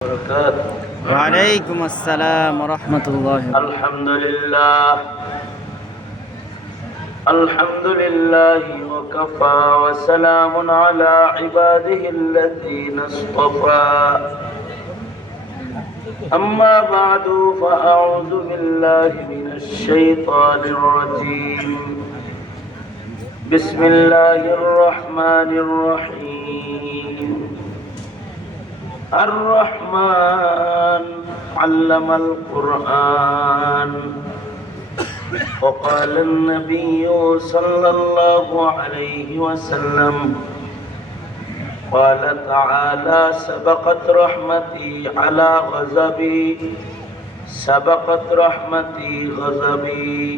وبركاته. وعليكم السلام ورحمة الله وبركاته. الحمد لله وكفى وسلام على عباده الذين اصطفى. أما بعد فأعوذ بالله من الشيطان الرجيم. بسم الله الرحمن الرحيم. الرحمن علم القرآن. وقال النبي صلى الله عليه وسلم قال تعالى سبقت رحمتي على غضبي سبقت رحمتي غضبي.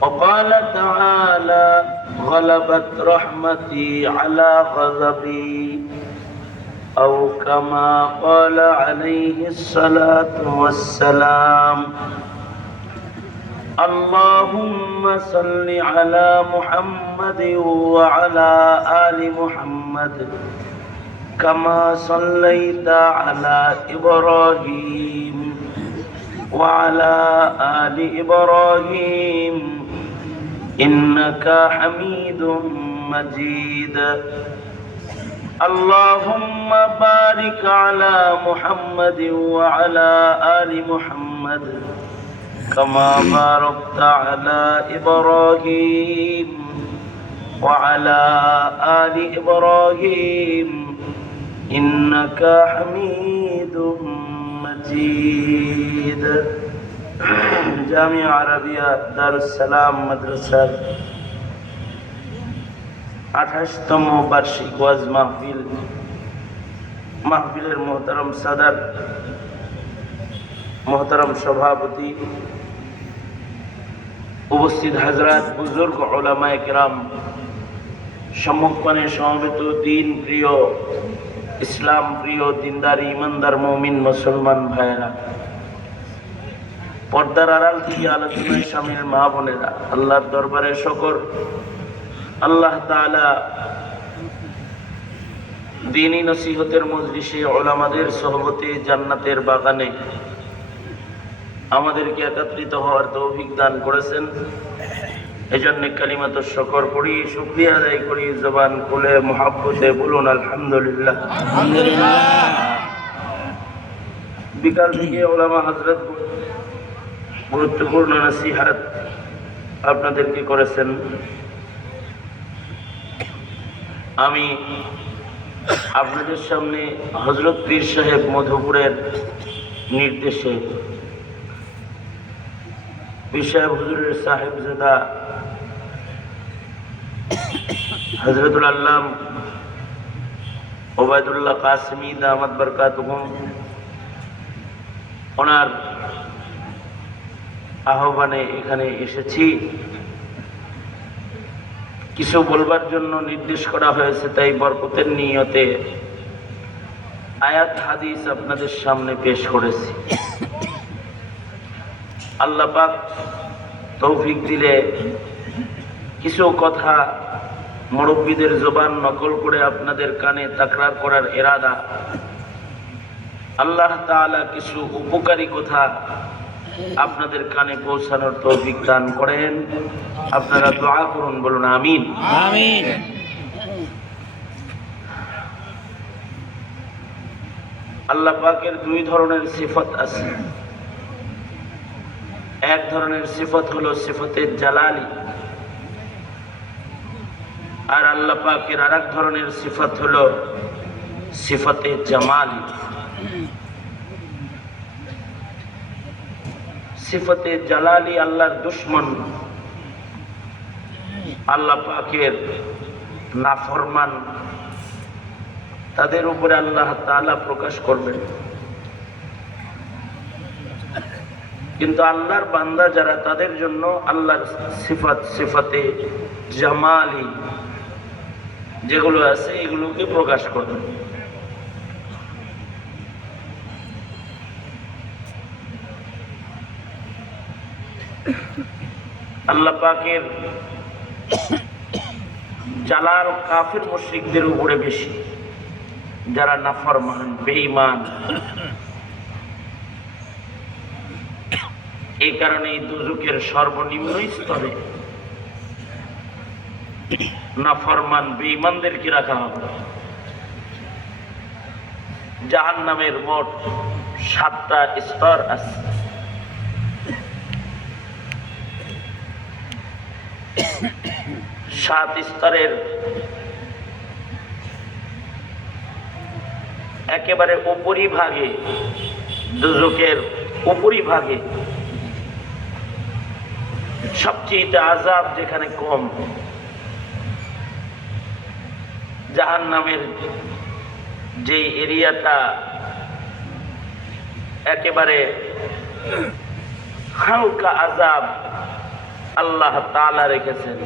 وقال تعالى غلبت رحمتي على غضبي، أو كما قال عليه الصلاة والسلام. اللهم صل على محمد وعلى آل محمد كما صليت على إبراهيم وعلى آل إبراهيم إنك حميد مجيد. اللهم بارك على محمد وعلى آل محمد كما باركت على إبراهيم وعلى آل إبراهيم إنك حميد مجيد. Jamia Arabia Darus Salam মাদ্রাসার 28তম বার্ষিক ওয়াজ মাহফিলের মোহতারম সাদার, মোহতারম সভাপতি, উপস্থিত হাজরাত, বুজুর্গ, উলামায়ে কেরাম, সম্মুখপানে সমবেত দিন প্রিয়, ইসলাম প্রিয়, দিনদার, ইমানদার, মুমিন মুসলমান ভাইয়েরা, পর্দার আড়াল থেকে আলোচনায় শামিল মা বোনেরা, আল্লাহর দরবারে শুকর, আল্লাহ তাআলা দ্বীনি নসিহতের মজলিসে উলামাদের সোহবতে জান্নাতের বাগানে আমাদেরকে একত্রিত হওয়ার তৌফিক দান করেছেন। এজন্য কালিমাতুশ শুকর করি, শুকরিয়া আদায় করি, জবান খুলে মুহাব্বতে বলুন আলহামদুলিল্লাহ। বিকাল থেকে উলামা হযরত গুরুত্বপূর্ণ নসিহত আপনাদেরকে করেছেন। আমি আপনাদের সামনে হযরত পীর সাহেব মধুপুরের নির্দেশে পীর সাহেব হুজুরের সাহেবজাদা হযরতুল আল্লাম ওবায়দুল্লাহ কাসেমী দামাত বরকাতুহুম ওনার আহ্বানে এখানে এসেছি। কিছু বলবার জন্য নির্দেশ করা হয়েছে, তাই বরকতের নিয়তে আয়াত হাদিস আপনাদের সামনে পেশ করেছি। আল্লাহ পাক তৌফিক দিলে কিছু কথা মুরব্বীদের জবান নকল করে আপনাদের কানে তাকরার করার ইরাদা। আল্লাহ তাআলা কিছু উপকারী কথা আপনাদের কানে পৌঁছানোর তৌফিক দান করেন। আপনারা দোয়া করুন, বলুন আমিন। আমিন। আল্লাহ পাকের দুই ধরনের সিফত আছে। এক ধরনের সিফত হলো সিফতে জালালি, আর আল্লাহ পাকের আরেক ধরনের সিফত হলো সিফতে জামালি। সিফতে জালালি আল্লাহর দুশমন, আল্লাহ পাকের নাফরমান, তাদের উপরে আল্লাহ তাআলা প্রকাশ করবেন। কিন্তু আল্লাহর বান্দা যারা, তাদের জন্য আল্লাহর সিফত, সিফতে জামালি যেগুলো আছে এগুলোকে প্রকাশ করবেন। আল্লাহ পাকের জালাল কাফির মুশরিকদের উপরে বেশি, যারা নাফরমান বেঈমান। এই কারণে দুজকের সর্বনিম্ন স্তরে নাফরমান বেঈমানদেরকে রাখা হবে। জাহান্নামের মোট 7টা স্তর আছে। সাত স্তরের একেবারে উপরিভাগে, দুজকের উপরিভাগে সবচেয়ে আযাব যেখানে কম, জাহান্নামের যে এরিয়াটা একেবারে হালকা আযাব আল্লাহ তাআলা রেখেছেন।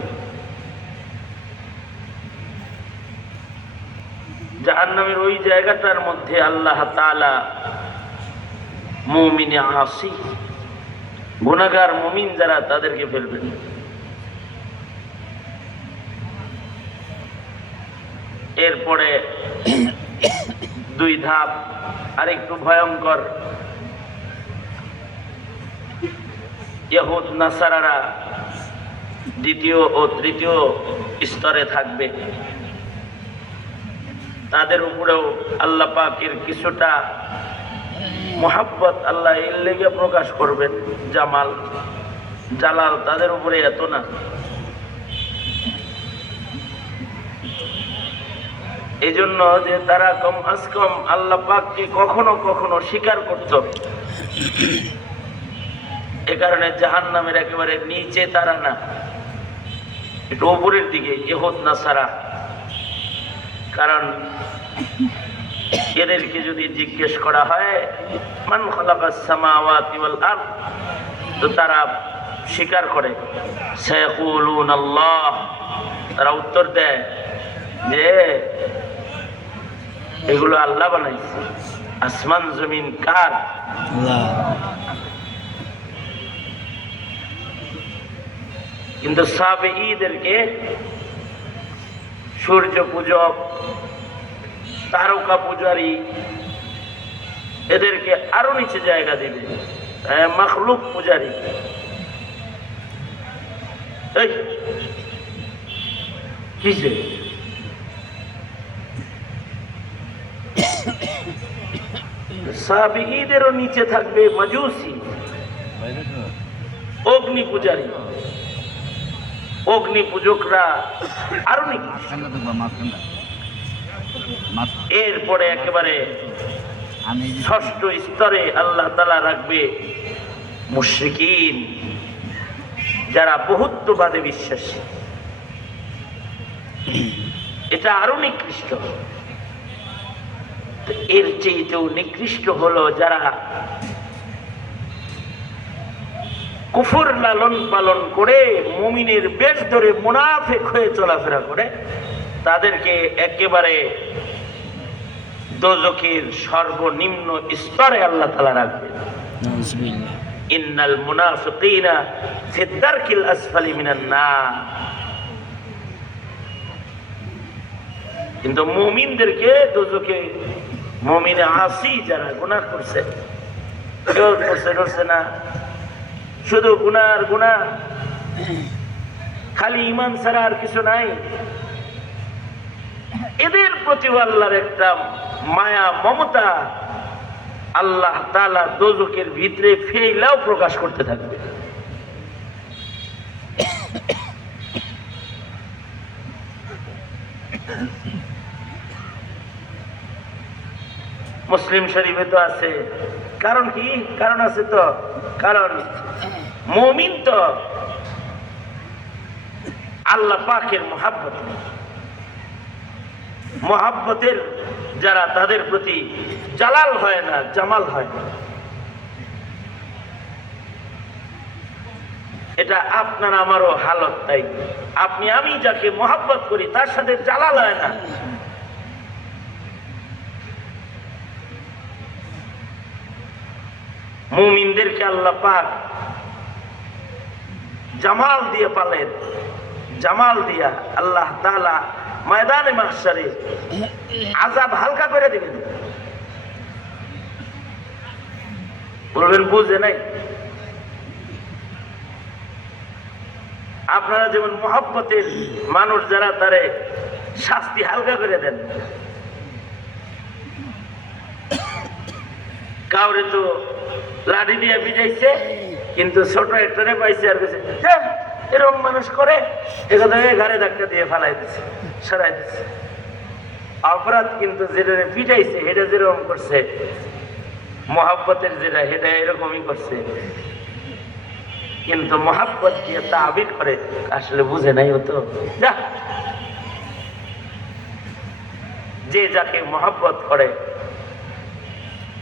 জাহান্নামের ওই জায়গাটার মধ্যে আল্লাহ তাআলা মুমিনে আসি, গুনাহগার মুমিন যারা, তাদেরকে ফেলবেন। এরপরে 2 ধাপ আরেকটু ভয়ঙ্কর। ইহুদ নাসারারা 2য় ও 3য় স্তরে থাকবে। তাদের উপরেও আল্লাহ পাকের কিছুটা মোহাব্বত আল্লাহ এর লেগে প্রকাশ করবেন, জামাল জালাল তাদের উপরে এত না। এই জন্য যে তারা কম আজ কম আল্লাহ পাককে কখনো কখনো স্বীকার করত, এ কারণে জাহান্নামের একেবারে নিচে তারা না, একটু উপরের দিকে ইহুদ নাসারা। কারণ এদেরকে যদি জিজ্ঞেস করা হয় মান খালাকাস সামাওয়াতি ওয়াল আরদ, তো তারা স্বীকার করে সায়াকুলুন আল্লাহ। তারা উত্তর দেয় যে এগুলো আল্লাহ বানাইছে, আসমান জমিন কার? আল্লাহ। কিন্তু সাবেঈদেরকে সূর্য পূজক, তারকা পূজারী, এদেরকে আরো নিচে জায়গা দিবে, মাখলুক পূজারী। এই কিসে সাবিঈদেরও নিচে থাকবে মাজুসি, অগ্নি পূজারী। অগ্নি পূজকরা আরো নিকৃষ্ট। এরপরে একেবারে 6ষ্ঠ স্তরে আল্লাহ তাআলা রাখবে মুশরিকিন, যারা বহুত্ববাদে বিশ্বাসী। এটা আরো নিকৃষ্ট। এর চেয়েও নিকৃষ্ট হলো যারা কুফর লালন পালন করে মুমিনের বেশ ধরে মুনাফিক হয়ে চলাফেরা করে, তাদেরকে একেবারে দোজখের সর্বনিম্ন স্তরে আল্লাহ তাআলা রাখবে। ইন্নাল মুনাফিকিনা ফিদ দারকিল আসফালি মিনান নার। কিন্তু মুমিনদেরকে দোজখে, মুমিনে আসি যারা গুনাহ করছে, কেউ করছে না, শুধু গুনার গুনাহ, খালি ঈমান ছাড়া আর কিছু নাই, এদের প্রতি আল্লাহর একটা মায়া মমতা আল্লাহ তাআলা দোজখের ভিতরে ফেলাও প্রকাশ করতে থাকবে। মুসলিম শরীফে তো আছে। কারণ কি? কারণ আছে তো, কারণ মুমিন তো আল্লাহ পাকের মহাব্বত, মহাব্বতের যারা, তাদের প্রতি জালাল হয় না, জামাল হয় না। এটা আপনার আমারও হালত তাই। আপনি আমি যাকে মহাব্বত করি তার সাথে জালাল হয় না। মুমিনদেরকে আল্লাহ পাক জামাল দিয়ে পালেন, জামাল দিয়া আল্লাহ তাআলা ময়দানে মাহশারে আযাব হালকা করে দিবেন। বলবেন বুঝে নাই। আপনারা যেমন মহব্বতের মানুষ যারা তারে শাস্তি হালকা করে দেন, কাউরে তো লাঠি দিয়ে পিটাইছে কিন্তু ছোট একটারে পাইছে আর কিছু এরকম মানুষ করে একথা ঘাড়ে ধাক্কা দিয়ে ফালাই দিচ্ছে, সরাই দিচ্ছে। অপরাধ কিন্তু যেটা পিটাইছে এটা যেরকম করছে, মহাব্বতের যেটা সেটা এরকমই করছে, কিন্তু মহাব্বত দিয়ে তাবির করে আসলে বুঝে নাই হতো। যা, যে যাকে মহাব্বত করে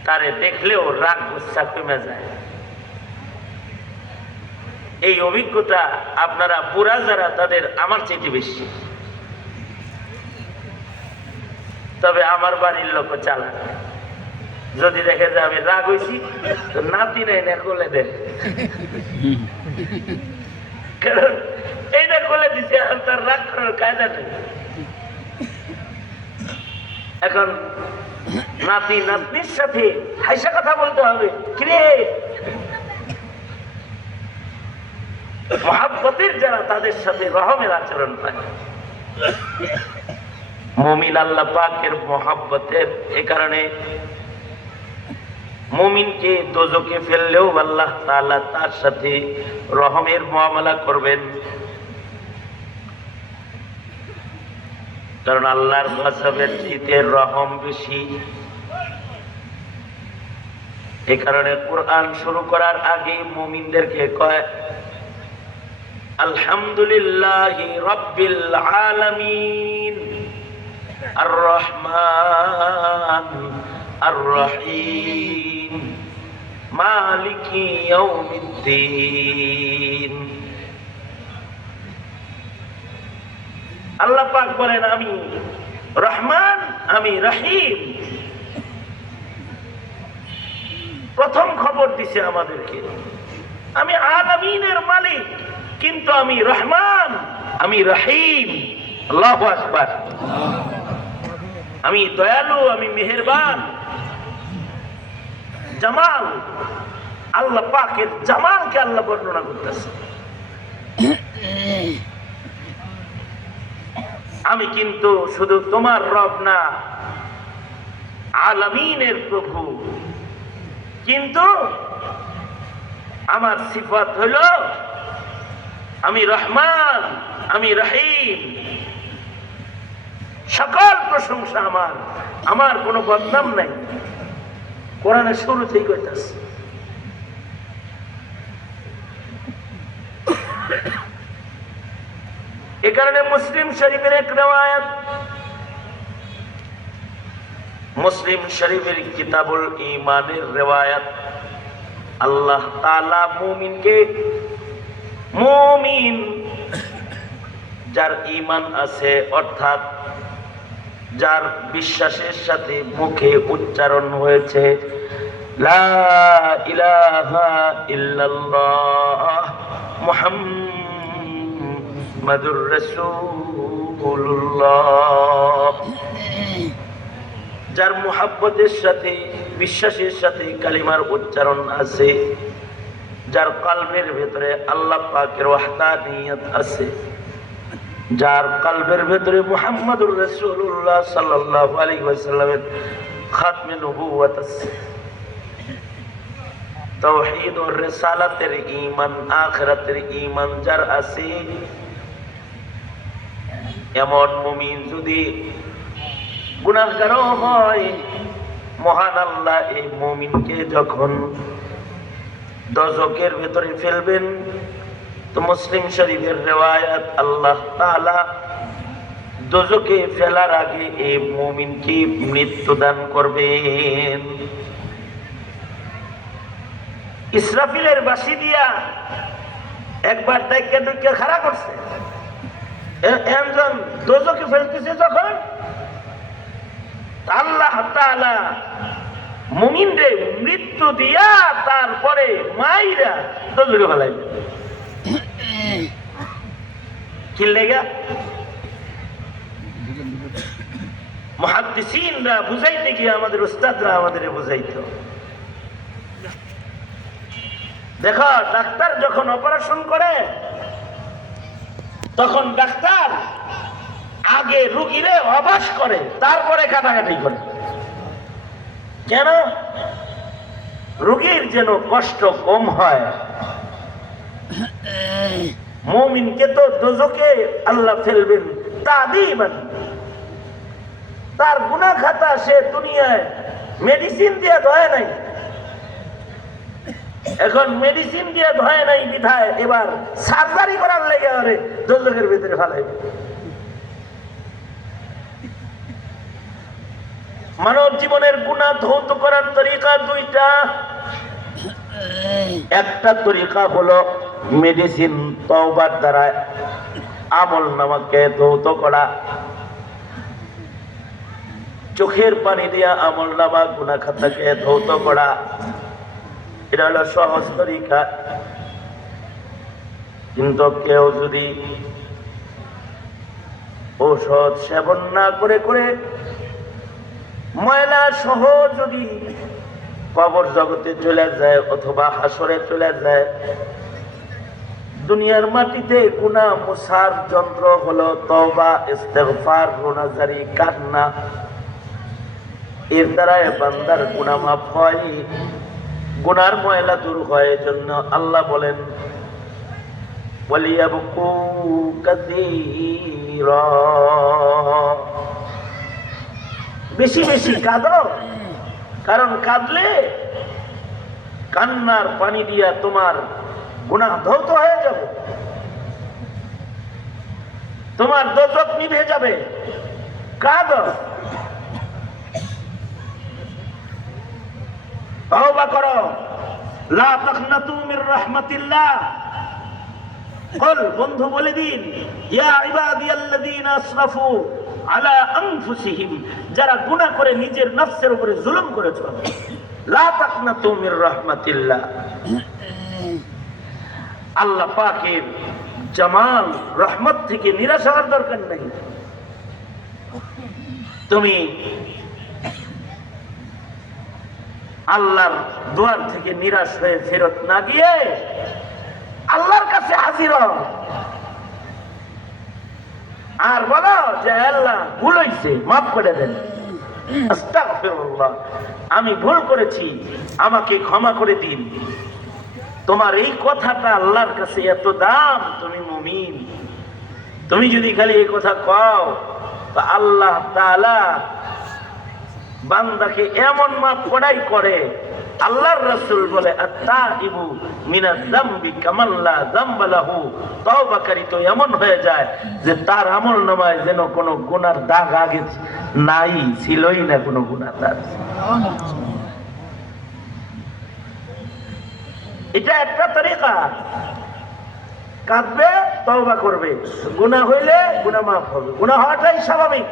তারে দেখলেও রাগ গুচ্ছা কমে যায়। এই অভিজ্ঞতা আপনারা বুড়া যারা তাদের আমার চেয়ে বেশি। তবে আমার বাড়ির লোক চালাক, যদি দেখে যে আমি রাগ হয়েছি তো নাতি নাই না কোলে দেন, কারণ এইটা কোলে দিচ্ছে আর তার রাগ করার কায়দা নেই। এখন নাতি নাতনির সাথে হাসা কথা বলতে হবে, কিরে মহাব্বতের যারা তাদের সাথে রহমের আচরণ পায়। মুমিন আল্লাহ পাকের মহাব্বতের এ কারণে মুমিনকে দোজখে ফেললেও আল্লাহ তাআলা তার সাথে রহমের মুআমালা করবেন, কারণ আল্লাহর গজবের চাইতে রহম বেশি। এই কারণে কোরআন শুরু করার আগে মুমিনদেরকে কয় আলহামদুলিল্লাহি রাব্বিল আলামিন আর রহমান আর রহিম মালিকি ইয়াউমিদ্দিন। আল্লাহ পাক বলেন আমি রহমান, আমি রহিম। প্রথম খবর দিছে আমাদেরকে আমি আলামিনের মালিক, কিন্তু আমি রহমান, আমি রহিম। আল্লাহু আকবার। আমি দয়ালু, আমি মেহেরবান। জামাল, আল্লাহ পাকের জামালকে আল্লাহ বর্ণনা করতেছে। আমি কিন্তু শুধু তোমার রব না, আলামিনের প্রভু। কিন্তু আমার সিফাত হলো আমি রহমান, আমি রহিম। সকল প্রশংসা আমার, আমার কোনো বদনাম নাই। কোরআনের শুরুতেই কইতাছে। এ কারণে মুসলিম শরীফের এক রিওয়ায়াত, মুসলিম শরীফের কিতাবুল ঈমানের রিওয়ায়াত, আল্লাহ তাআলা মুমিনকে, মুমিন যার ঈমান আছে অর্থাৎ যার বিশ্বাসের সাথে মুখে উচ্চারণ হয়েছে লা ইলাহা ইল্লাল্লাহ মুহাম্মাদুর রাসূলুল্লাহ, যার মুহাব্বতের সাথে বিশ্বাসের সাথে কালিমার উচ্চারণ আছে, যার কলবের ভেতরে আল্লাহ পাকের ওয়াহদানিয়ত আছে, যার কলবের ভেতরে মুহাম্মাদুর রাসূলুল্লাহ সাল্লাল্লাহু আলাইহি ওয়াসাল্লামের খাতমে নবুয়ত আছে, তাওহীদ ও রিসালাতের ঈমান, আখিরাতের ঈমান যার আছে, এমন মুমিন যদি গুনাহগারও হয়, মহান আল্লাহ এই মুমিনকে যখন দোজখের ভেতরে ফেলবেন, তো মুসলিম শরীফের রিওয়ায়াত আল্লাহ তাআলা দোজখে ফেলার আগে এই মুমিনকে মৃত্যু দান করবেন। ইসরাফিলের বাঁশি দিয়া একবার ডাইকা ডাইকা খাড়া করছে, একজন দোজখে ফেলতেছে যখন, আল্লাহ তাআলা মুমিনরে মৃত্যু দিয়া তারপরে মাইরা দোজখে ফেলাইবে। কি লেগা? মুহাদ্দিসিনরা বুঝাইতে গিয়ে আমাদের উস্তাদরা আমাদের বুঝাইতো। দেখো, ডাক্তার যখন অপারেশন করে তখন ডাক্তার আগে রুগীরে অবাস করে, তারপরে কাটাকাটি করে। কেন? রোগীর যেন কষ্ট কম হয়। মুমিনকে তো দোজখে আল্লাহ ফেলবেন তাদিবান, তার গুনাহ খাতা সে দুনিয়ায় মেডিসিন দিয়ে ধয় নাই, এখন মেডিসিন দিয়ে ধয় নাই বিধায় এবার সার্জারি করার লেগে আরে দোজখের ভিতরে ফেলাইবে। মানব জীবনের গুনাহ ধৌত করার তরিকা দুইটা। একটা তরিকা হলো মেডিসিন তওবার দ্বারা আমল নামাকে ধৌত করা, চোখের পানি দিয়া আমল নামা গুনাহ খাতাকে ধৌত করা। এটা হলো সহজ তরিকা। কিন্তু কেউ যদি ঔষধ সেবন না করে করে ময়লা সহ যদি কবর জগতে চলে যায় অথবা হাসরে চলে যায়, দুনিয়ার মাটিতে গুনাহ মুছার যন্ত্র হলো তওবা, ইস্তেগফার, রোনাজারি, কান্না। এর দ্বারাই বান্দার গুনাহ মাফ হয়, গুনার ময়লা দূর হয়। এজন্য আল্লাহ বলেন ওয়ালিয়াবকু কাসীরা, বেশি বেশি কাঁদো, কারণ কাঁদলে কান্নার পানি দিয়া তোমার গুনাহ ধৌত হয়ে যাবে, তোমার দোজখ নিভে যাবে। কাঁদো, তওবা করো। লা তাকনাতু মির রাহমাতিল্লাহ। কুল, বন্ধু বলে দিন, ইয়া ইবাদিয়াল্লাযীনা আসরাফু আলা আনফুসিহিম, যারা গুনাহ করে নিজের নফসের উপরে জুলুম করেছো, লা তাকনাতু মির রাহমাতিল্লাহ। আল্লাহ পাকের জামাল রহমত থেকে নিরাশ হওয়ার দরকার নেই। তুমি আল্লাহর দুয়ার থেকে নিরাশ হয়ে ফেরত না গিয়ে আল্লাহর কাছে হাজির হও আর বলো যে আল্লাহ ভুল হয়েছে, মাফ করে দেন, আস্তাগফিরুল্লাহ, আমি ভুল করেছি, আমাকে ক্ষমা করে দিন। তোমার এই কথাটা আল্লাহর কাছে এত দাম, তুমি মুমিন। তুমি যদি খালি এই কথা কও, আল্লাহ তাআলা বান্দাকে এমন মাফ করাই করে। আল্লাহর রাসূল বলে আত-তাইবু মিনাজ যামবি কামান লা যামবা লাহু, তওবাকারী তো এমন হয়ে যায় যে তার আমলনামায় যেন কোনো গুনার দাগ আগে নাই, ছিলই না কোনো গুনাহ তার। এটা একটা তরিকা। কাঁদবে, তওবা করবে, গুনাহ হইলে গুনাহ মাফ হবে। গুনাহ হওয়াটাই স্বাভাবিক,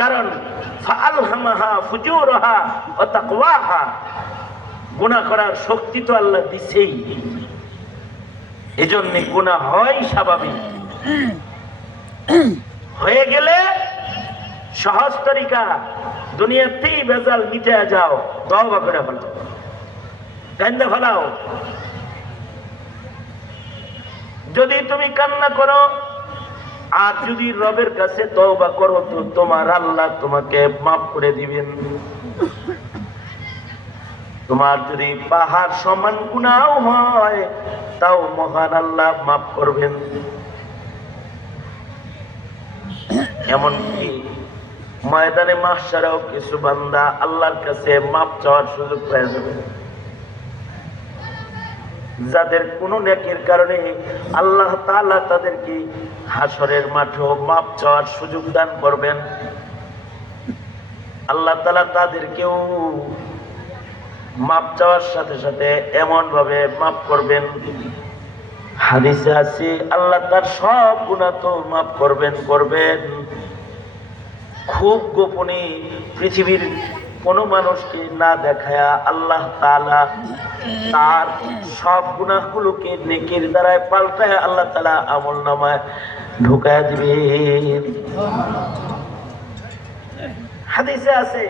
কারণ ফাআলহামাহা ফুজুরহা ওয়া তাকওয়াহা, গুনাহ করার শক্তি তো আল্লাহ দিছেই, এজন্য গুনাহ হয় স্বাভাবিক। হয়ে গেলে সহজ তরিকা, দুনিয়াতেই ভেজাল মিটে যাও, তওবা করে ফেলো, কান্দা ফেলাও। যদি তুমি কান্না করো আর যদি রবের কাছে তওবা করো, তো তোমার আল্লাহ তোমাকে মাফ করে দিবেন। তোমার যদি পাহাড় সমান গুনাহ হয়, তাও মহান আল্লাহ মাফ করবেন। এমনকি ময়দানে মাহশারেও কিছু বান্দা আল্লাহর কাছে মাফ চাওয়ার সুযোগ পেয়ে যাবে, যাদের কোনো নেকির কারণে আল্লাহ তাআলা তাদেরকে হাসরের মাঠেও মাফ চাওয়ার সুযোগ দান করবেন। আল্লাহ তাআলা তাদেরকেও মাফ চাওয়ার সাথে সাথে এমন ভাবে মাফ করবেন, হাদিসে আছে আল্লাহ তার সব গুনাহ তো মাফ করবেন। খুব গোপনে পৃথিবীর কোন মানুষকে না দেখায়া আল্লাহ তাআলা তার সব গুনাহগুলোকে নেকির দ্বারায় পাল্টায় আল্লাহ তাআলা আমলনামায় ঢুকায় দিবেন। হাদিসে আছে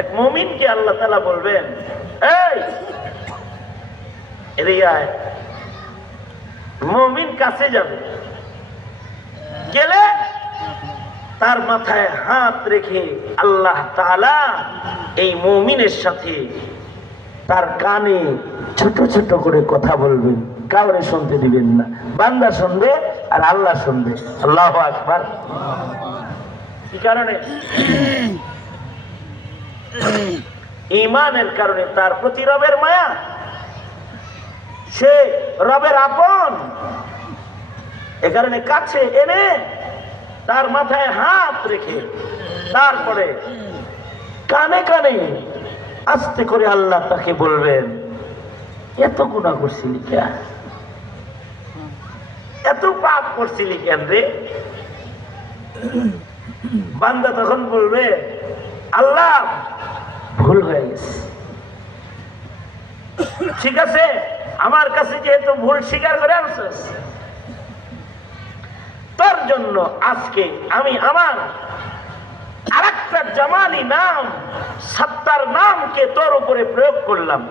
এক মুমিনকে আল্লাহ তাআলা বলবেন, এই এদিকে আয়। মুমিন কাছে যাবে, গেলে তার মাথায় হাত রেখে আল্লাহ তাআলা এই মুমিনের সাথে তার কানে ছোট ছোট করে কথা বলবেন, কাউরে শুনতে দিবেন না। বান্দা শুনবে আর আল্লাহ শুনবে। আল্লাহু আকবার। কি কারণে? ঈমানের কারণে, তার প্রতি রবের মায়া, সে রবের আপন। এ কারণে কাছে এনে তার মাথায় হাত রেখে তারপরে কানে কানে আস্তে করে আল্লাহ তাকে বলবেন, এত গুনাহ করছিলি কেন, এত পাপ করছিলি কেন রে? বান্দা তখন বলবে, আল্লাহ ভুল হয়ে গেছে। ঠিক আছে, আমার কাছে যেহেতু ভুল স্বীকার করে আনছিস, তোর জন্য আজকে আমি আমার আরেকটা জামালি নাম, সত্তার নামকে তোর উপরে প্রয়োগ করলাম।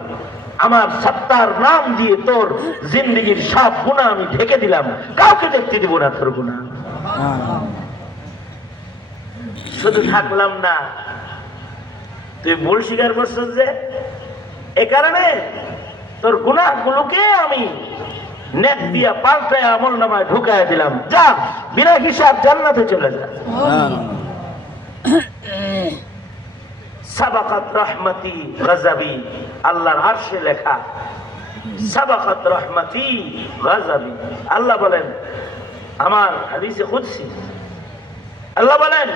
আমার সত্তার নাম দিয়ে তোর জিন্দগির সব গুনাহ আমি ঢেকে দিলাম, কাউকে দেখতে দিব না তোর গুনাহ। শুধু থাকলাম না, তুই ভুল স্বীকার করছিস যে, এ কারণে তোর গুনাহগুলোকে আমি নেক দিয়া পাল্টায় আমল নামায় ঢুকায় দিলাম। যা, বিনা হিসাব জান্নাতে চলে যা। সাবাকাত রহমতি গজবি, আল্লাহর আরশে লেখা, সাবাকাত রহমতি গজবি। আল্লাহ বলেন, আমার হাদিসে কুদসি আল্লাহ বলেন,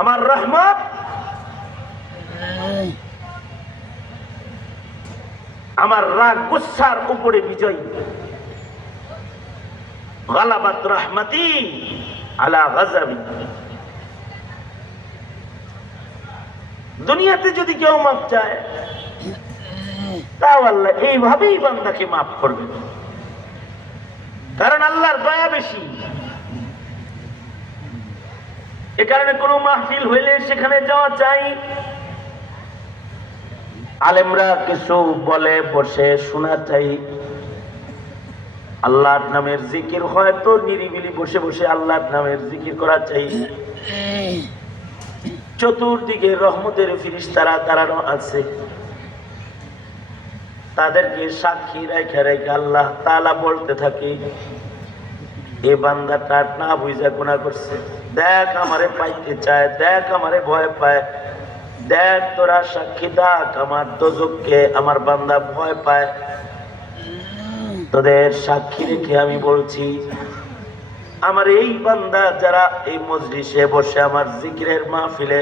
আমার রহমত আমার রাগ গুসার উপরে বিজয়ী। গালাবাত রহমতি আলা গজবি। দুনিয়াতে যদি কেউ মাপ চায়, তাও আল্লাহ এইভাবেই বান্দাকে মাফ করবে, কারণ আল্লাহর দয়া বেশি। এ কারণে কোনো মাহফিল হইলে সেখানে যাওয়া চাই। আলেমরা কিছু বলে বসে শোনা চাই। আল্লাহর নামের জিকির হয়তো নিরিবিলি বসে বসে আল্লাহর নামের জিকির করা চাই। চতুর্দিকে রহমতের ফেরেশতারা দাঁড়ানো আছে, তাদেরকে সাক্ষী রেখে রেখে আল্লাহ তাআলা বলতে থাকে, এ বান্দাটা না বুঝা গুনাহ করছে, দেখ আমারে পাইতে চায়, দেখ আমারে ভয় পায়, দেখ তোরা সাক্ষী দেখ আমার দোজখকে আমার বান্দা ভয় পায়। তোদের সাক্ষী রেখে আমি বলছি, আমার এই বান্দা যারা এই মজলিসে বসে আমার জিকিরের মাহফিলে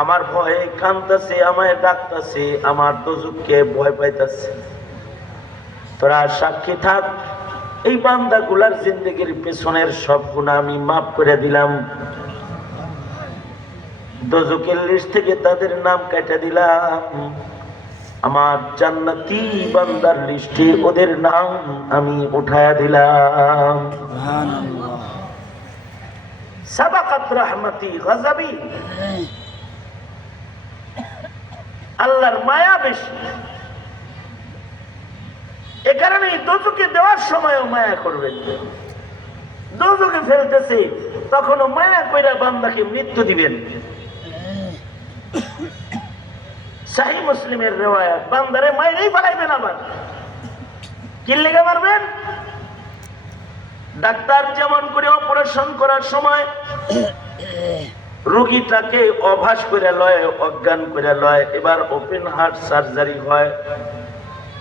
আমার ভয়ে কাঁদতেছে, আমায় ডাকতেছে, আমার দোজখকে ভয় পাইতেছে, তোরা সাক্ষী থাক, এই বান্দাগুলার জিন্দেগির পেছনের সব গুনাহ আমি মাফ করে দিলাম। দোজখের লিস্ট থেকে তাদের নাম কেটে দিলাম, আমার জান্নাতি বান্দার লিস্টে ওদের নাম আমি উঠায়া দিলাম। সাবাকাত রহমতি গজবি। আল্লাহর মায়া বেশি, এ কারণে দোজখে দেওয়ার সময়ও মায়া করবেন। দোজখে ফেলতেছে তখনও মায়া কইরা বান্দাকে মৃত্যু দিবেন। সহিহ মুসলিমের রিওয়ায়াত, বান্দারে মাইরেই ফেলাইবেন। আবার কি লেগে মারবেন? ডাক্তার যেমন করে অপারেশন করার সময় রোগীটাকে অভাস করে লয়, অজ্ঞান করে লয়, এবার ওপেন হার্ট সার্জারি হয়,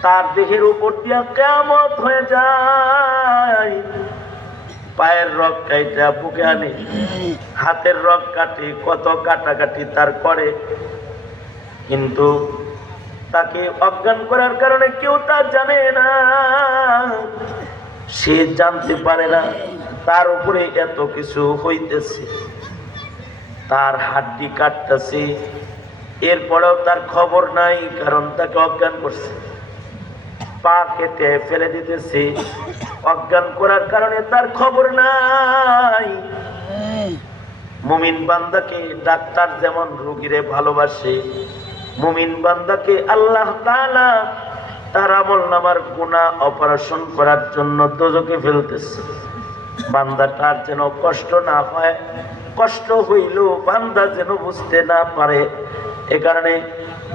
তার দেহের উপর দিয়া কিয়ামত হয়ে যায়। পায়ের রগ কাইটা বুকে আনে, হাতের রগ কাটে, কত কাটাকাটি তার করে, কিন্তু তাকে অজ্ঞান করার কারণে কেউ তা জানে না, সে জানতে পারে না তার উপরে এত কিছু হইতেছে, তার হাড্ডি কাটতেছে, এরপরেও তার খবর নাই, কারণ তাকে অজ্ঞান করছে। পা কেটে ফেলে দিতেছে, অজ্ঞান করার কারণে তার খবর নাই। মুমিন বান্দাকে ডাক্তার যেমন রোগীরে ভালোবাসে, মুমিন বান্দাকে আল্লাহ তাআলা তার আমলনামার গুনাহ অপারেশন করার জন্য দোজখে ফেলতেছে। বান্দাটার যেন কষ্ট না হয়, কষ্ট হইলেও বান্দা যেন বুঝতে না পারে, এ কারণে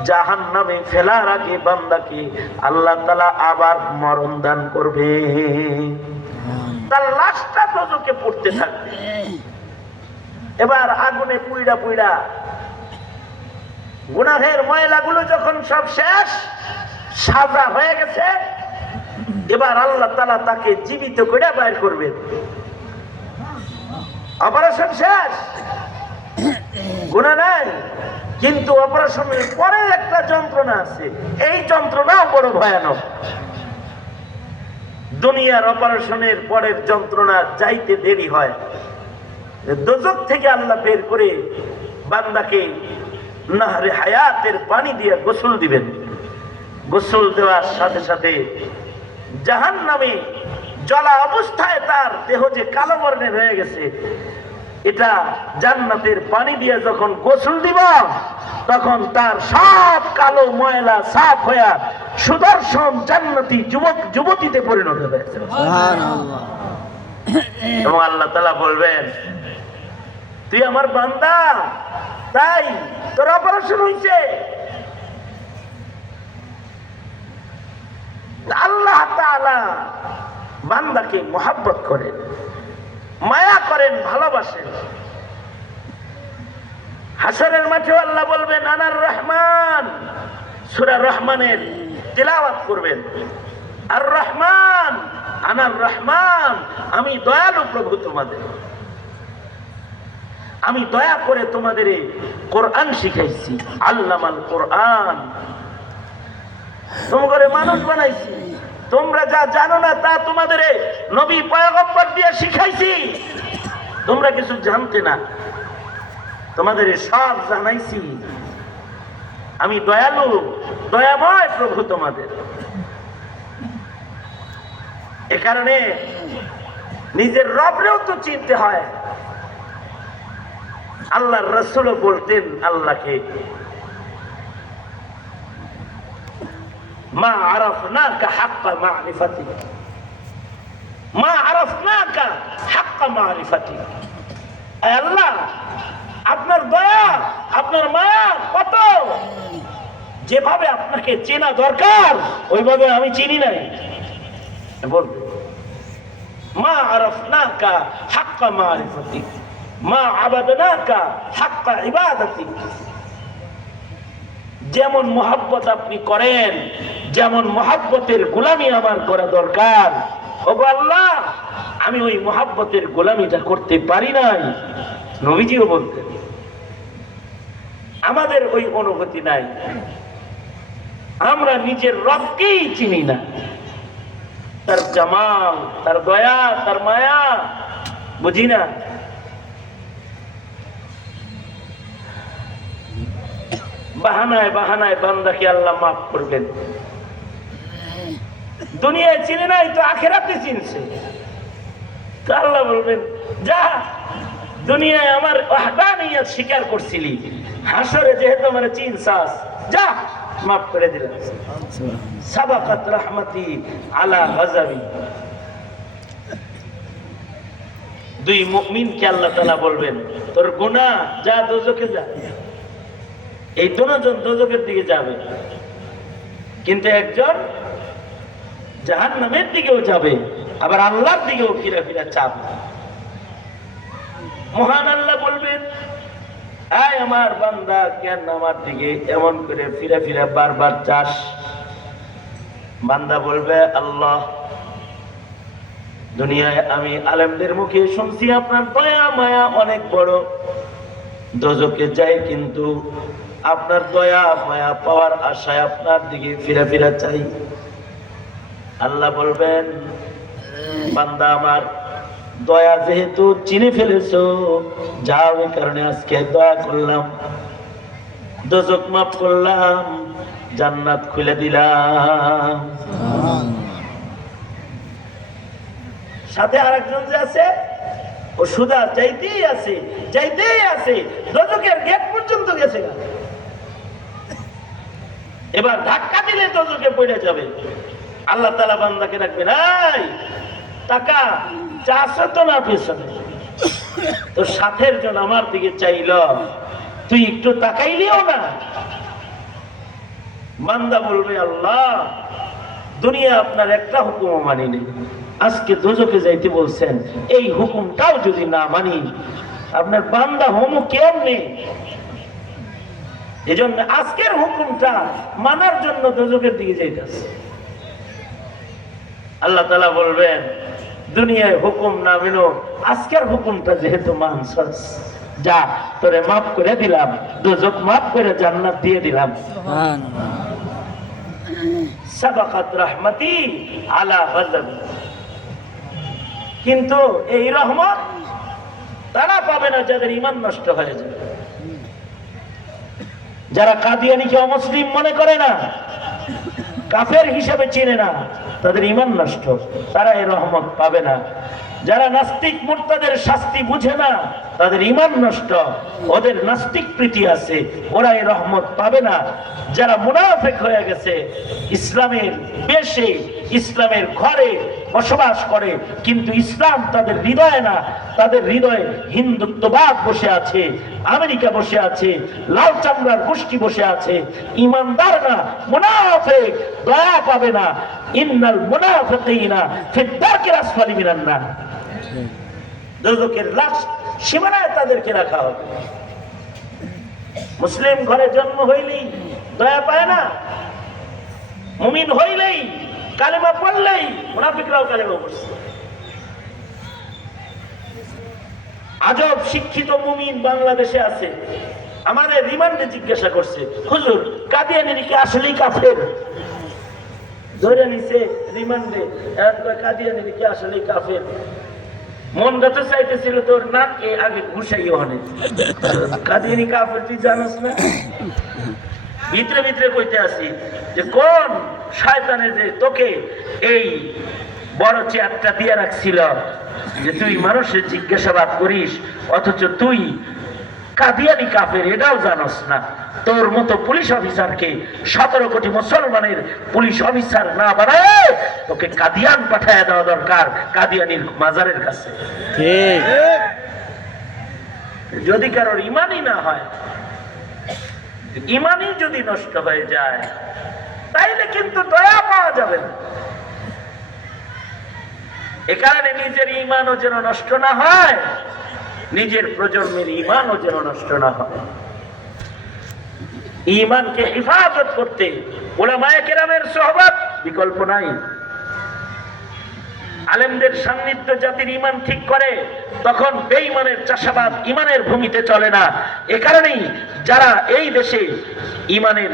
জাহান্নামে ফেলার আগে বান্দাকে আল্লাহ তাআলা আবার মরণ দান করবে। তার লাশটা দোজখে পড়তে থাকবে। এবার আগুনে পুইড়া পুইড়া গুনাহের ময়লাগুলো যখন সব শেষ, সাজা হয়ে গেছে, এবার আল্লাহ তাআলা তাকে জীবিত করে বাইর করবেন। অপারেশন শেষ, গুনাহ নাই, কিন্তু অপারেশনের পরে একটা যন্ত্রণা আছে, এই যন্ত্রণাও বড় ভয়ানক। দুনিয়ার অপারেশনের পরের যন্ত্রণা যাইতে দেরি হয়। দোজখ থেকে আল্লাহ বের করে বান্দাকে নাহরে হায়াতের পানি দিয়ে গোসল দিবেন। গোসল দেওয়ার সাথে সাথে জাহান্নামে জ্বলা অবস্থায় তার দেহ যে কালো বর্ণের হয়ে গেছে, এটা জান্নাতের পানি দিয়ে যখন গোসল দিব, তখন তার সব কালো ময়লা সাফ হয়ে সুদর্শন জান্নাতি যুবক যুবতীতে পরিণত হয়েছে। সুবহানাল্লাহ। এবং আল্লাহ তাআলা বলবেন, তুই আমার বান্দা, তাই তোর অপারেশন হয়েছে। আল্লাহ তাআলা বান্দাকে মহব্বত করেন, মায়া করেন, ভালোবাসেন। হাসরের মাঠে আল্লাহ বলবেন, আনার রহমান, সূরা রহমানের তিলাওয়াত করবেন। আর রহমান, আনার রহমান, আমি দয়ালু প্রভু তোমাদের, আমি দয়া করে তোমাদের কোরআন শিখাইছি। আল্লামাল কোরআন, তোমাদের মানুষ বানাইছি, তোমরা যা জানো না তা তোমাদের নবী পয়গম্বর দিয়ে শিখাইছি। তোমরা কিছু জানতে না, তোমাদের সব জানাইছি। আমি দয়ালু, দয়াময় প্রভু তোমাদের। এ কারণে নিজের রবরেও তো চিনতে হয়। আল্লাহর রাসূলও বলতেন আল্লাহকে, মা আরাফনাকা হাক্কা মারিফাতিক, মা আরাফনাকা হাক্কা মারিফাতিক। আয় আল্লাহ, আপনার দয়া, আপনার মায়া কত, যেভাবে আপনাকে চেনা দরকার ওইভাবে আমি চিনি নাই। বলবে, মা আরাফনাকা হাক্কা মারিফাতিক, মা আবাদনাকা হাক্কা ইবাদাতিক। যেমন মহব্বত আপনি করেন, যেমন মহব্বতের গোলামি আমার করা দরকার, ওগো আল্লাহ আমি ওই মহব্বতের গোলামিটা করতে পারি নাই। নবীজিও বলতেন, আমাদের ওই অনুভূতি নাই, আমরা নিজের রবকেই চিনি না, তার জামাল, তার দয়া, তার মায়া বুঝি না। বাহানায় বাহানায় বান্দাকে আল্লাহ মাফ করবেন। দুনিয়ায় চিনে নাই তো আখিরাতে চিনছে, তো আল্লাহ বলবেন, যা দুনিয়ায় আমার ওয়াহদানিয়ত স্বীকার করছিলি, হাসরে যেহেতু আমার চিনছাস, যা মাফ করে দিলাম। সাবাকাত রাহমাতি আলা গাযাবি। দুই মুমিনকে আল্লাহ তাআলা বলবেন, তোর গুনাহ, যা দোজখে যা। এই দুজন দোজখের দিকে যাবে, কিন্তু একজন জাহান্নামের দিকেও যাবে, আবার আল্লাহর দিকেও ফিরে ফিরে চাবে। মহান আল্লাহ বলবেন, আয় আমার বান্দা, কেন আমার দিকে এমন করে ফিরে ফিরে বারবার চাস? বান্দা বলবে, আল্লাহ দুনিয়ায় আমি আলেমদের মুখে শুনছি আপনার দয়া মায়া অনেক বড়, দোজখে যাই কিন্তু আপনার দয়া মায়া পাওয়ার আশায় আপনার দিকে ফিরে ফিরে চাই। আল্লাহ বলবেন, বান্দা আমার দয়া যেহেতু চিনে ফেলেছো, যাও, এই কারণে আজকে দয়া করলাম, দোজখ মাফ করলাম, জান্নাত খুলে দিলাম। সাথে আরেকজন যে আছে ও সুদা যাইতেই আছে, যাইতেই আছে, দোজখের গেট পর্যন্ত গেছে না। এবার ধাক্কা দিলে দোজখে পড়ে যাবে। আল্লাহ তাআলা বান্দাকে রাখবে, নাই টাকা চাষও তো না পেছনে, তোর সাথের জন আমার দিকে চাইল, তুই একটু তাকাইলিও না। বান্দা বলবে, আল্লাহ দুনিয়া আপনার একটা হুকুম মানি নেই, আজকে দোজখে যাইতে বলছেন, এই হুকুমটাও যদি না মানি আপনার বান্দা হমু কেমনে? এজন্য আজকের হুকুমটা মানার জন্য দোজখের দিকে যাইতেছে। আল্লাহ তাআলা বলবেন, দুনিয়ায় হুকুম না মেনো, আজকের হুকুমটা যেহেতু মানছস, যা তোরে মাফ করে দিলাম, দোজখ মাফ করে জান্নাত দিয়ে দিলাম। সাবাকাত রাহমাতি আলা গাযাবি। কিন্তু এই রহমত তারা পাবে না যাদের ঈমান নষ্ট হয়ে যায়, যারা কাদিয়ানীকে অমুসলিম মনে করে না, কাফের হিসাবে চিনে না, তাদের ঈমান নষ্ট, তারা এই রহমত পাবে না। যারা নাস্তিক মুরতাদের শাস্তি বুঝে না, তাদের ঈমান নষ্ট, ওদের নাস্তিক প্রীতি আছে, ওরা এই রহমত পাবে না। যারা মুনাফিক হয়ে গেছে, ইসলামের বেশে ইসলামের ঘরে বসবাস করে কিন্তু ইসলাম তাদের হৃদয়ে না, তাদের হৃদয়ে হিন্দুত্ববাদ বসে আছে, আমেরিকা বসে আছে, লাল চামড়ার গোষ্ঠী বসে আছে, ইমানদার না, মুনাফিক, দয়া পাবে না। ইন্নাল মুনাফিকিনা ফি দারকিল আসফালি মিনান নার। দোজখের লাস্ট সীমানায় তাদেরকে রাখা হবে। মুসলিম ঘরে জন্ম হইলেই দয়া পায় না, মুমিন হইলেই, কালেমা পড়লেই, মুনাফিকরাও কালেমা পড়ছে। আজব শিক্ষিত মুমিন বাংলাদেশে আছে, আমাদের রিমান্ডে জিজ্ঞাসা করছে, হুজুর কাদিয়ানী কি আসলেই কাফের? ধরে নিছে রিমান্ডে, কাদিয়ানী কি আসলেই কাফের? মন যত চাইতেছিল তোর নাকে আগে ঘুষাইও অনেক, কাদিয়ানী কাফের তুই জানোস না? ভিতরে ভিতরে কইতে আসি যে কোন শয়তানে যে তোকে এই বড় চেয়ারটা দিয়ে রাখছিল যে তুই মানুষের জিজ্ঞাসাবাদ করিস, অথচ তুই কাদিয়ানী কাফের এটাও জানোস না। তোর মতো পুলিশ অফিসারকে 17 কোটি মুসলমানের পুলিশ অফিসার না বানায় তোকে কাদিয়ান পাঠায় দেওয়া দরকার, কাদিয়ানির মাজারের কাছে। যদি কারোর ইমানই না হয়, ইমানই যদি নষ্ট হয়ে যায়, তাইলে কিন্তু দয়া পাওয়া যাবে না। এ কারণে নিজের ইমানও যেন নষ্ট না হয়, নিজের প্রজন্মের ইমানও যেন নষ্ট না হয়। ইমানকে হেফাজত করতে উলামায়ে কেরামের সোহবত বিকল্প নাই। আলেমদের সান্নিধ্য জাতির ইমান ঠিক করে, তখন বেঈমানের চাষাবাদ ইমানের ভূমিতে চলে না। এ কারণেই যারা এই দেশে ইমানের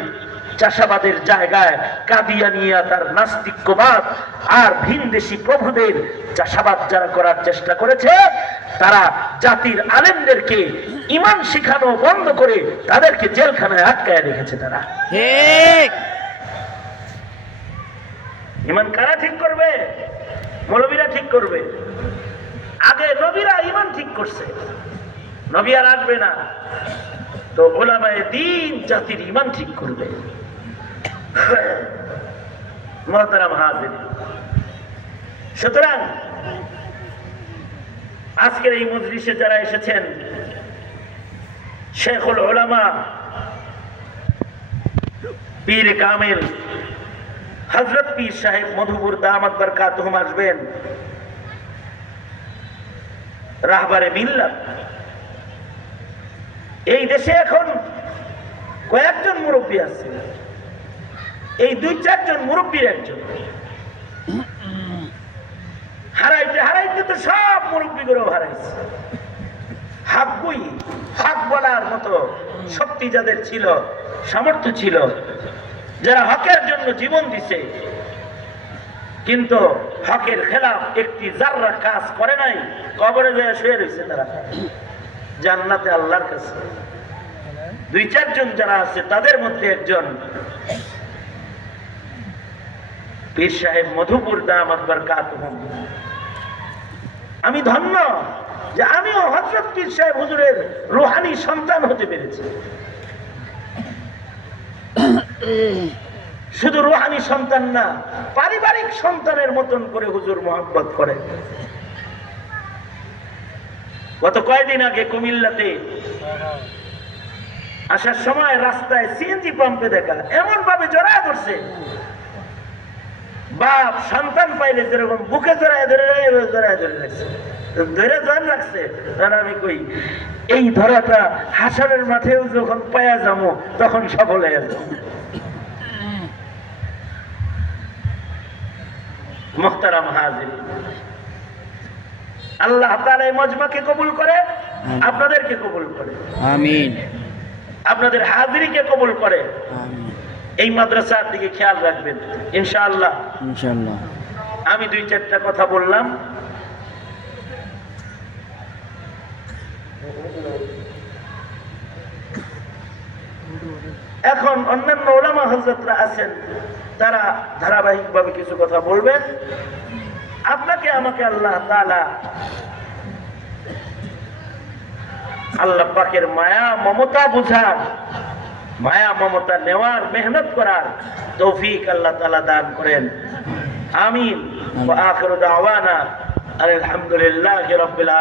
চাষাবাদের জায়গায় কাদিয়ানিয়া তার নাস্তিক্যবাদ আর ভিনদেশি প্রভুদের চাষাবাদ যারা করার চেষ্টা করেছে, তারা জাতির আলেমদেরকে ইমান শিখানো বন্ধ করে তাদেরকে জেলখানায় আটকায় রেখেছে। তারা ইমান কারা ঠিক করবে? মৌলবীরা ঠিক করবে। আগে নবীরা ইমান ঠিক করছে, নবী আর আসবে না, তো উলামায়ে দ্বীন জাতির ইমান ঠিক করবে। মুহতারাম হাজির, সুতরাং আজকের এই মজলিসে যারা এসেছেন, শেখুল উলামা পীর কামিল হযরত পীর সাহেব মধুপুর দামাত বরকাতুহুম আসবেন, রাহবারে মিল্লাত। এই দেশে এখন কয়েকজন মুরব্বী আছে, এই 2-4 জন মুরব্বীর একজন। হারাইতে হারাইতে তো সব মুরব্বীগুলো হারাইছে। হক বলার মতো শক্তি যাদের ছিল, সামর্থ্য ছিল, যারা হকের জন্য জীবন দিছে, কিন্তু হকের খেলাফ একটি জাররা কাজ করে নাই, কবরে গিয়ে শুয়ে রয়েছে তারা জান্নাতে আল্লাহর কাছে। 2-4 জন যারা আছে তাদের মধ্যে একজন পীর সাহেব মধুপুর দামাত বরকাতুহুম। আমি ধন্য যে আমিও হযরত পীর সাহেব হুজুরের রূহানি সন্তান হতে পেরেছি। শুধু রূহানি সন্তান না, পারিবারিক সন্তানের মতন করে হুজুর মহব্বত করে। গত কয়েকদিন আগে কুমিল্লাতে আসার সময় রাস্তায় সিএনজি পাম্পে দেখা, এমন ভাবে জড়ায় ধরছে, বাপ সন্তান পাইলে যেরকম বুকে জড়ায় ধরে রাখছে, ধরে রাখছে। আমি কই এই ধরাটা হাসরের মাঠেও যখন পায়া যাবো তখন সফল হয়ে যাবো। মুহতারাম হাজির, আল্লাহ তাআলা এই মজমাকে কবুল করে, আপনাদেরকে কবুল করে, আমিন, আপনাদের হাজিরিকে কবুল করে। আমিন, এই মাদ্রাসার দিকে খেয়াল রাখবেন ইনশাআল্লাহ। ইনশাআল্লাহ। আমি 2-4টা কথা বললাম। এখন অন্যান্য ওলামা হযরতরা আছেন, তারা ধারাবাহিকভাবে কিছু কথা বলবেন। আপনাকে আমাকে আল্লাহ তাআলা আল্লাহ পাকের মায়া মমতা বুঝার, মায়া মমতা নেওয়ার, মেহনত করার তৌফিক আল্লাহ তাআলা দান করেন। আমিন। ওয়া আখিরু দাওয়ানা আলহামদুলিল্লাহি রাব্বিল আলামিন।